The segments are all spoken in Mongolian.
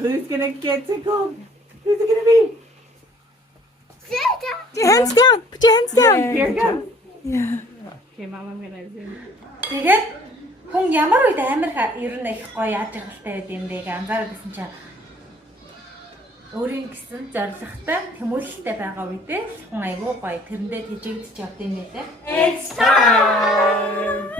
Who's gonna get tickled? Who's it gonna be? Santa. Put your hands down. Put your hands down. Here it comes. Yeah. Okay, Mom, I'm gonna zoom. Тэгээд хүн ямар үед амар ер нь их гоё яаж байгальтай байд юм бэ гэж анзаараад байсан чинь өөрийн гэсэн зоригтой тэмүүлэлтэй байгаа үедээ хүн айгүй гоё тэрэндээ тэжигдэж явд юм байлаа. It's time.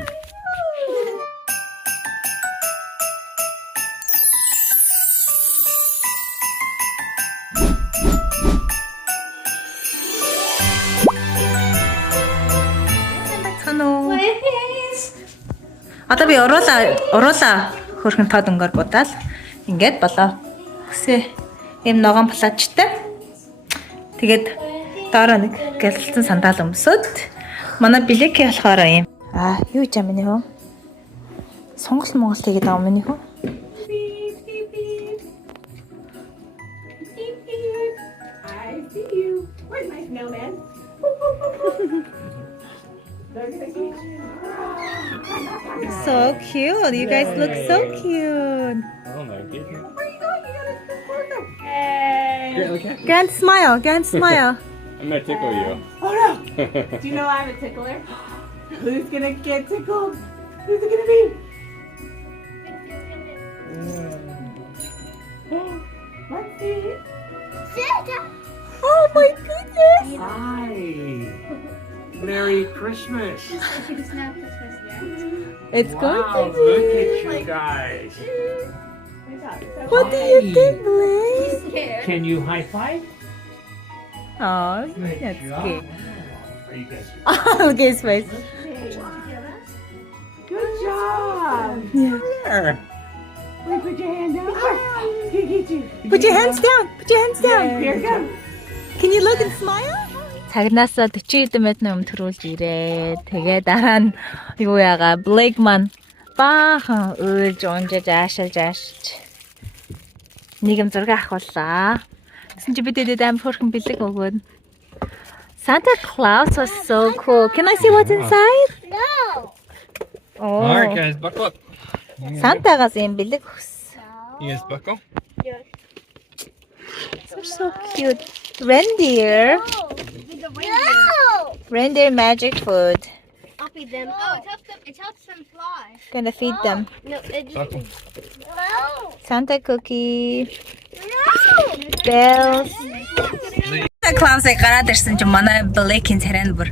Одоо би уруулаа хөрхөн тод өнгөөр будаал ингээд болоо. Хүсээ ийм ногоон плажтай. Тэгээд доороо нэг гялалцсан сандал өмсөд манай билеки болохоор юм. Юу ч юм нэ хөө. Сонгол монгол тэгээд байгаа юм нэ хөө. I see you. Where's my snowman? So cute. You guys look so cute. Oh my goodness. Where are you going? You gotta go further. Hey. Yeah, okay. Grand smile. Grand smile. I'm gonna tickle you. Oh no! Do you know I'm a tickler? Who's gonna get tickled? Who's it gonna be? Let's see. Santa. Oh my goodness. Hi. Merry Christmas. It's going Wow, to look be. at you guys. What do you think, Blaine? Can you high five? Oh, Good that's job. cute. Are you guys? Look at his face. Good job. Here. Wait, put your hand down. Here, get you. Put your hands down. Put your hands down. Here it comes. Can you look and smile? Цагнаасаа 40 хэдэн минутын өмнө төрүүлж ирээ. Тэгээ дараа нь юу яага Blake маань баахан уйлж унжиж аашилж нэг юм зураг авахуллаа. Тэсэн чи бид дэд амар хөрхөн бэлэг өгөөд. Santa Claus was so cool. Can I see what's inside? No. Oh. All right, guys, buckle up. Santагаас юм бэлэг өгсөн. You guys buckle. They're so cute. Reindeer. No. Reindeer magic food. I'll feed them. Oh, it helps them fly. Gonna feed them. No, it just. Buckle. No. Santa cookie. No. Bells. Santa Claus-ыг гараад ирсэн чинь манай Blake-ийн царайнд бүр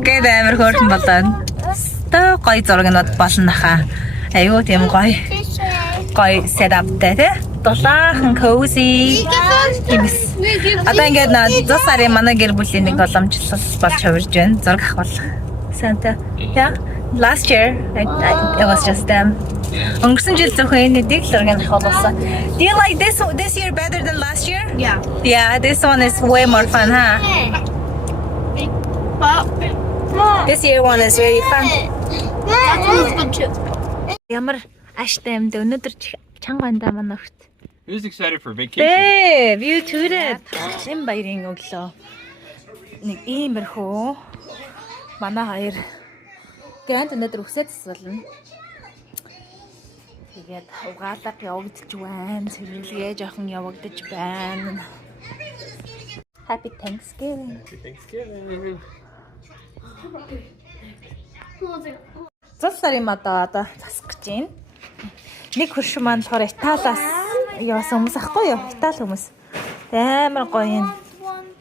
гээд амар хөөрхөн болоод. Та гоё зурагнууд болно нахаа. Айгуу тийм гоё setup-тай тий. Дулаахан cozy. Имс. Одоо ингээд 100 сарын манай гэр бүлийн нэг боломжлол болж хувирж байна. Зураг авах. Santa. Yeah. Last year it was just them. Өнгөрсөн жил зөвхөн энэ дэг зургийг авахулсан. Do you like this year better than last year? Yeah. Yeah, this one is way more fun, huh? This year one is very fun. That one's fun too. Ямар аштай юм дэ өнөөдөр чанга бандаа манай өгт. Who's excited for vacation? Babe, you tooted. Хэн баярын өглөө. Нэг иймэрхүү манай хоёр Грант өнөөдөр үсээ засвална. Тэгээд угаалга явагдаж байна. Цэвэрлэгээ жоохон явагдаж байна. Happy Thanksgiving. Happy Thanksgiving. Зул сарын одоо засах гэж байна. Нэг хөршин маань болохоор Италиас явсан хүмүүс ахгүй юу? Итали хүмүүс. Амар гоё юм.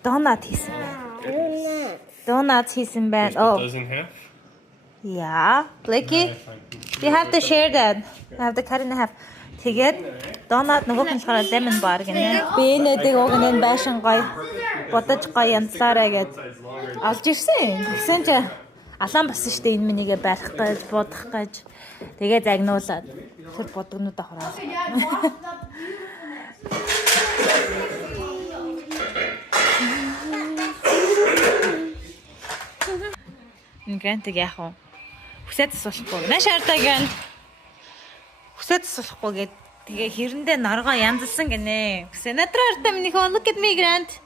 Донат хийсэн байна. Донат хийсэн байна. Oh. Doesn't have. Yeah. Blakey, you have to share that. You have to cut in half. Тэгээд донат нөгөөх нь болохоор lemon bar гэнэ. Би энэдэг уг нь байшин гоё. Бодож гоё янзлаарай гэд олж ирсэн. Тэгсэн чи алаан басан штэ энэ минийгээ байлах гэж будах гэж. Тэгээ загнуулаад тэр будагнуудаа хураалаа. Гэнтэг яах вэ? Хүсээ засуулахгүй. Маш ардаа гэн. Хүсээ засуулахгүй гэд тэгээ хэрэндээ норгоо янзлсан гинэ. Хүсээ надраа ардаа минийх look at me Grant.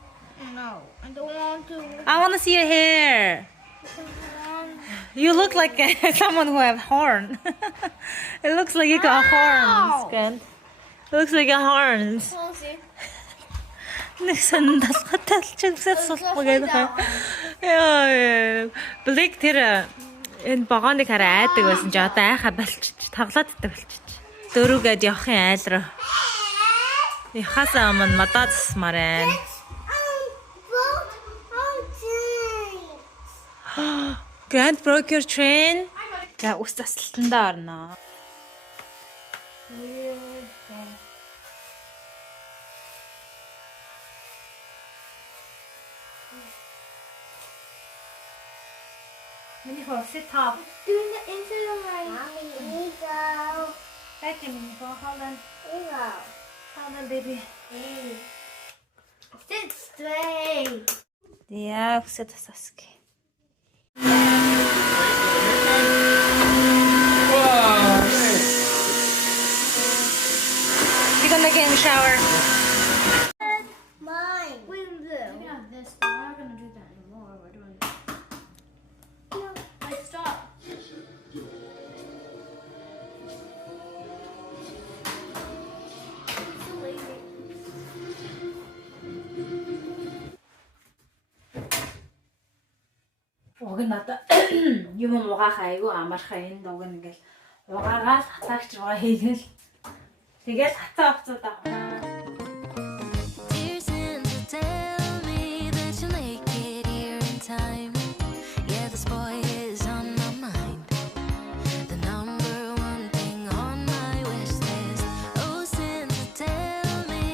No, I don't want to. I want to see your hair. You look like someone who have horn. It looks like you got horns, Grant. Looks like a horns. We'll see. Нэг сонин талхатай л ч гэсэн суулах гээд байгаа. Яа. Блик тэр энэ богоныг хараа айдаг байсан чи одоо айхаа болчих. Тоглоод иддэг болчих. Дөрүгээд явахын айл руу. Яхасаа өмнө мадаа засмаар байна. Grand broke your train. За ус тасалтандаа орно. Миний хөөс тав. Doing the into the rain. Mommy, go. Back in me, go hold on. Go. Hold on, baby. Sit straight. Yeah, ус тасаски. You gonna get in the shower? Mine. Wind blue. We have this. We're not gonna do that anymore. We're doing. No. Like stop. I'm so lazy. Уг нь одоо юм угаах айгүй амархаа энэ уг нь ингээл угаагаад хатаагч руугаа хийгээл тэгэл хатаа авцууд авах. Dear Santa, tell me that you'll make it here in time. Yeah, this boy is on my mind. The number one thing on my wish list. Oh, Santa, tell me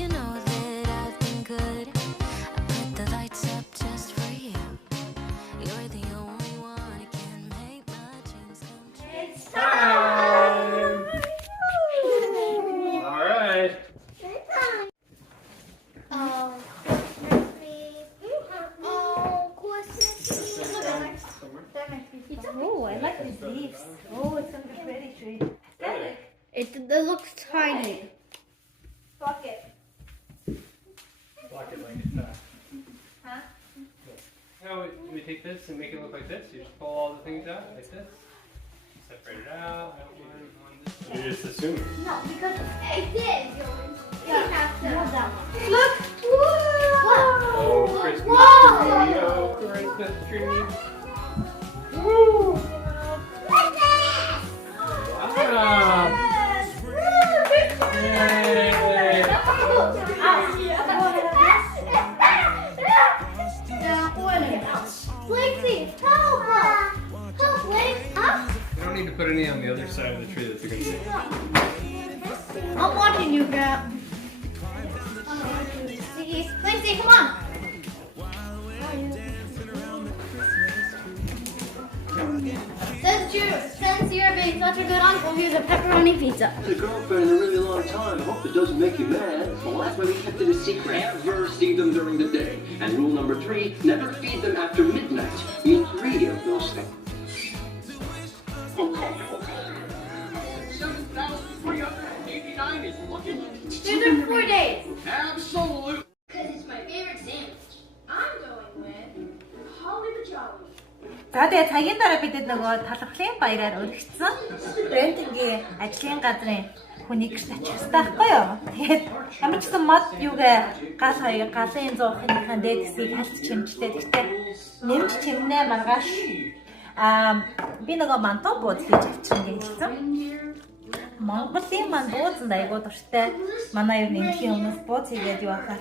you know that I've been good. I put the lights up just for you. You're the only one who can make my dreams come true. All right. Oh, Oh, I like these leaves. Oh, it's gonna be pretty tree. it looks tiny. Pocket. Block it like it's that. Huh? Now we take this and make it look like this. You just pull all the things out like this. Separate it out. You just assume it. No, because it did. You have to. Look! Whoa! Oh, Christmas Whoa! tree! Oh, Christmas tree! Woo! Wow! Yay! Lexi, help us! Help, Lex! Up! You don't need to put any on the other side of the tree that you're gonna see. I'm watching you, girl. See, Lexi, come on! Since you're being such a good uncle, here's a pepperoni pizza. A girlfriend in a really long time. I hope it doesn't make you mad. Well, that's why we kept it a secret. Never see them during the day. And rule number 3, never feed them after midnight. Eat 3 of those things. 7,389 is looking. These are 4 days. Absolute. Because it's my favorite sandwich. I'm going with Holly the Jolly. За тэгээ цагийн дараа бидэд нөгөө талхлын баяраар өргөцсөн. Брендингийн ажлын газрын хүнийг тачих хэрэгтэй байхгүй юу? Тэгээд ямар ч гэсэн мод юугээ гал хоёр галын зуухынхаа дээдсийг хальт чимжтэй. Гэхдээ нэмж чимнээ маргааш би нөгөө мантон бууд хийж авчихсан гэсэн. Монголын ман бууданд айгуу дуртай. Манай юу нэмхийн хүмүүс бууд хийгээд юу ахаа.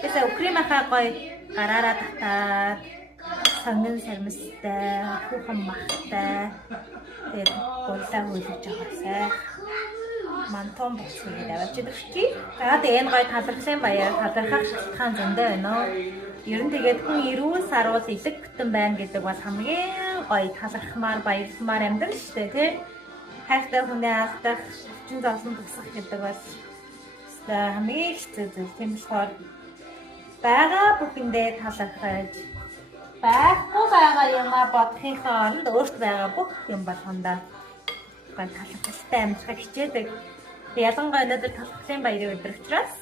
Тэсээ укримахаа гоё гараараа татаад санган сармастай, хүүхэн махтай. Тэгээд гуйлаа хөлөж байгаасай. Мантон боцгийг аваад идэгчи. За тэгээд энэ гоё талархлын баяр талархах шалтгаан зөндөө байна уу? Ер нь тэгээд хүн эрүүл сарвал идэг бүтэн байна гэдэг бол хамгийн гоё талархмаар баярлмаар амьдрал шүү дээ, тий? Хайртай хүнээ алдах, чин зовсон тусах гэдэг бол хамгийн хэцүү зүйл. Тийм болохоор байгаа бүхэндээ талархаж байхгүй байгаа юмаа бодохынхоо оронд өөрт байгаа бүх юм болгондоо гоо талархалтай амьдрахыг хичээдэг. Ялангуяа өнөөдөр талархлын баярын өдөр учраас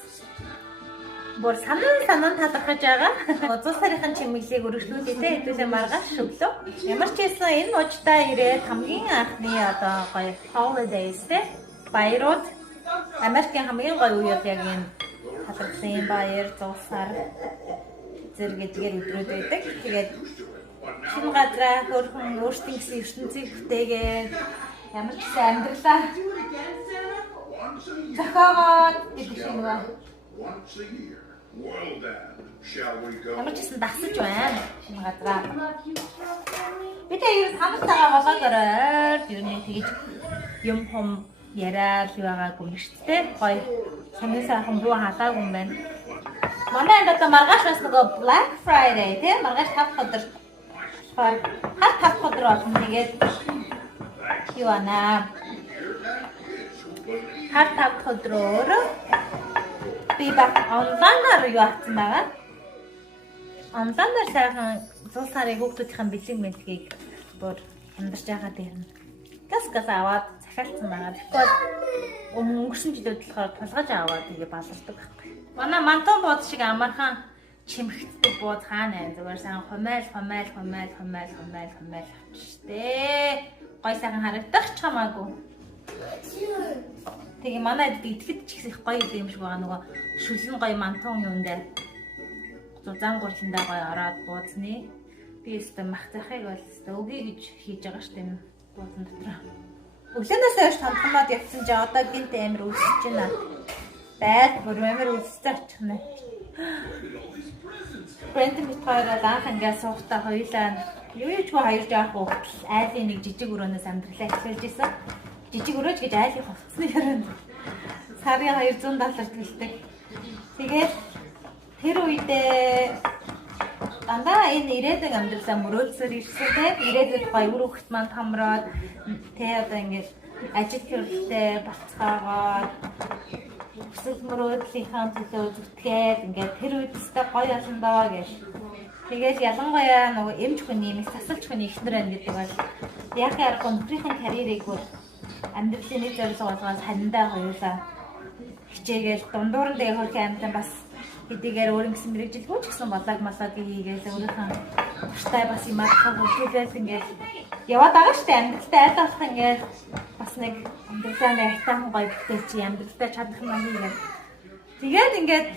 бүр санан талархаж байгаа. Зул сарын чимэглийг өргөжлүүлээ тэ хэдүүлээ маргааш өглөө. Ямар ч байсан энэ мужидаа ирээд хамгийн анхны одоо гоё holidays тэ баярууд Америкийн хамгийн гоё үе яг энэ хадгалсан баяр зуусаар зэрэг эдгээр өдрүүд байдаг. Тэгээд шинэ газраа хөрхөн өөрсдийн гэсэн ертөнцийг бүтээгээд ямар ч гэсэн амьдралаа зохиогоод гэдэг юм ба. Ямар ч гэсэн дасаж байна шинэ газраа. Бид ер нь хамтдаа болоод орой. Ер нь тэгэж юм хум яриад юу байгаагүй юм шүү дээ. Гоё сонир сайхан буу халаагүй юм байна. Манай энэ одоо маргааш бас нөгөө Black Friday тийм маргааш 5 өдөр хар 5 өдөр болсон. Тэгээд юу анаа хар 5 өдрөөр би баг онлайнаар юу авсан байгаа. Онлайнаар сайхан зул сарын хүүхдүүдийн бэлэг мэлгийг бүр хямдарч байгаа дээр нь газ аваад захиалсан байгаа. Тэгэхээр өнгөрсөн жилүүд болохоор тулгаж аваад тэгээ балардаг байхгүй. Манай мантон бууд шиг амархан чимэгддэг бууд хаана вэ? Зүгээр сайн хумайл авчихжээ. Гой сайхан харагдах ч хамаагүй. Тэгээ манай идэхэд ч их гоё юм шиг байгаа нөгөө шүлэн гоё мантон юундаа зузаан гурландаа гоё ороод буудсны. Би өстө мах захыг бол өстө өгье гэж хийж байгаа шүү дээ буудан дотор. Өглөөнөөс хойш томхомоод явсан чи одоо гинт амир үлсэж байна. Байд бүр амир үлсэж очих нэ. Брэнд мэтгээрээ анх ингээд суухтаа хоёулаа юу ч хоёр жаах хөвгөл айлын нэг жижиг өрөөнөөс амьдралаа эхлүүлж исэн. Жижиг өрөөж гэж айлын хувцсны өрөөнд сарын $200 төлдөг. Тэгээд тэр үедээ дандаа энэ ирээдүйн амьдралаа мөрөөдсөөр ирсэн тийм ирээдүйд гоё үр хөвгт маань хамраад тэ одоо ингээд ажил хэрэглээ болцгоогоод өсөлт мөрөөдлийнхаа төлөө зүтгээд ингээд тэр үед өстой гоё болсон даа гэж. Тэгээд ялангуяа нөгөө эмч хүний нэг тасалч хүний ихнэр байна гэдэг бол яахын аргагүй нөхрийн карьерийг бүр амьдралын нэг зорилго болгоод хандаа хоёулаа хичээгээл дундуур нь дээр хөрх амьтан бас хэдийгээр өөр юмсан мэрэгжилгүй ч гэсэн болоог малаад хийгээл өөрийнхөө туртай бас юм аахаа хөгжүүлээд ингээд яваад байгаа штэ амьдралтай айлтгах ингээд бас нэг амьдралаа айтайхан гоё бүтээч амьдралтай чадах юм хийгээд тэгээд ингээд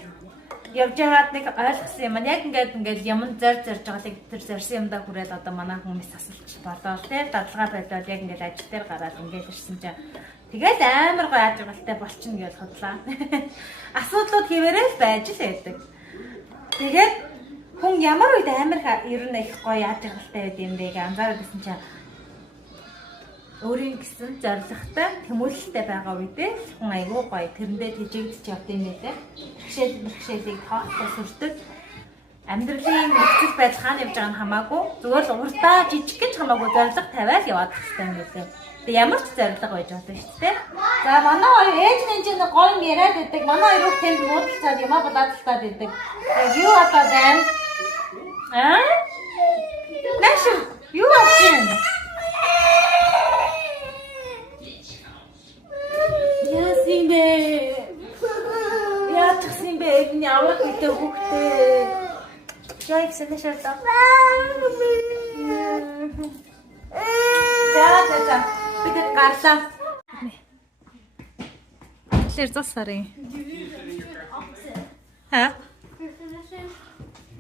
явж байгаад нэг ойлгосон юм аа яг ингээд юмд зорж байгаа тэр зорьсон юмдаа хүрээд одоо манай хүмүүс асуулч болоо те дадлага байдаад яг ингээд ажил дээр гараад ингээд ирсэн чинь тэгэл амар гоё ажиглалтай болчихно гэж бодлаа. Асуудлууд хэвээрээ л байж л байдаг. Тэгээд хүн ямар үед амар ер нь их гоё ажиглалтай байд юм бэ гэж анзаараад байсан чинь өөрийн гэсэн зоригтой тэмүүлэлтэй байгаа үедээ хүн айгүй гоё тэрэндээ тэжээгдэж явд юм байлаа. Бэрхшээлийг тооцоо сүрдэг. Амьдралын нөхцөл байдал хаана явж байгаа нь хамаагүй зүгээр л уртаа жижиг гэж хамаагүй зориг тавиал яваад хэвээр юм байлаа. Тэг ямар ч зориг байж болно шүү дээ. За манай хоёр ээж нэн чинь гоё юм яриад байдаг. Манай хоёр үг тэнд муудалцаад ямаа бодоодтаад байдаг. Юу болоо байна? Нэш юу болчихно? Яасан бэ? Яатсан бэ? Энэ аваад гэдэг хүүхдээ. Яйк сэнэшэрдэ. За. Бид гарлаа. Лэр засарыг. Ха?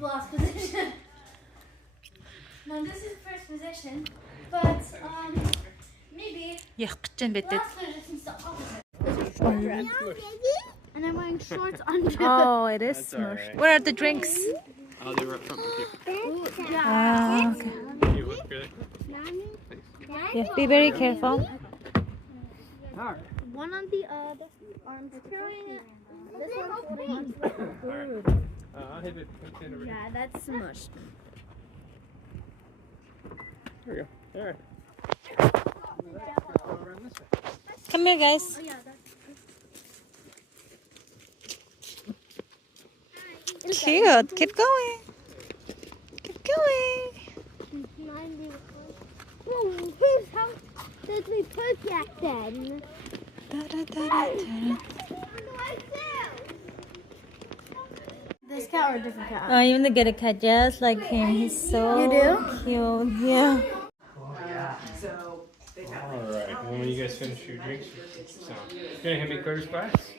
Last position. No, this is first position, but maybe Явах гэж байна бидэд. last position's the opposite. And I'm wearing shorts under. Oh, it is smushed. Where are the drinks? Oh, they were up front with you. Ah, okay. You look good. Yeah, be very careful. One on the other arm's carrying it. This one's holding on to it. I'll hit it. Yeah, that's smushed. There we go. There. Come here, guys. Cute. Keep going. Keep going. Whose house did we put back then? This cat or a different cat? Oh, you want to get a cat just like him. He's so cute. Yeah. All right. When you guys finish your drinks, so Gonna hand me Claire's glass?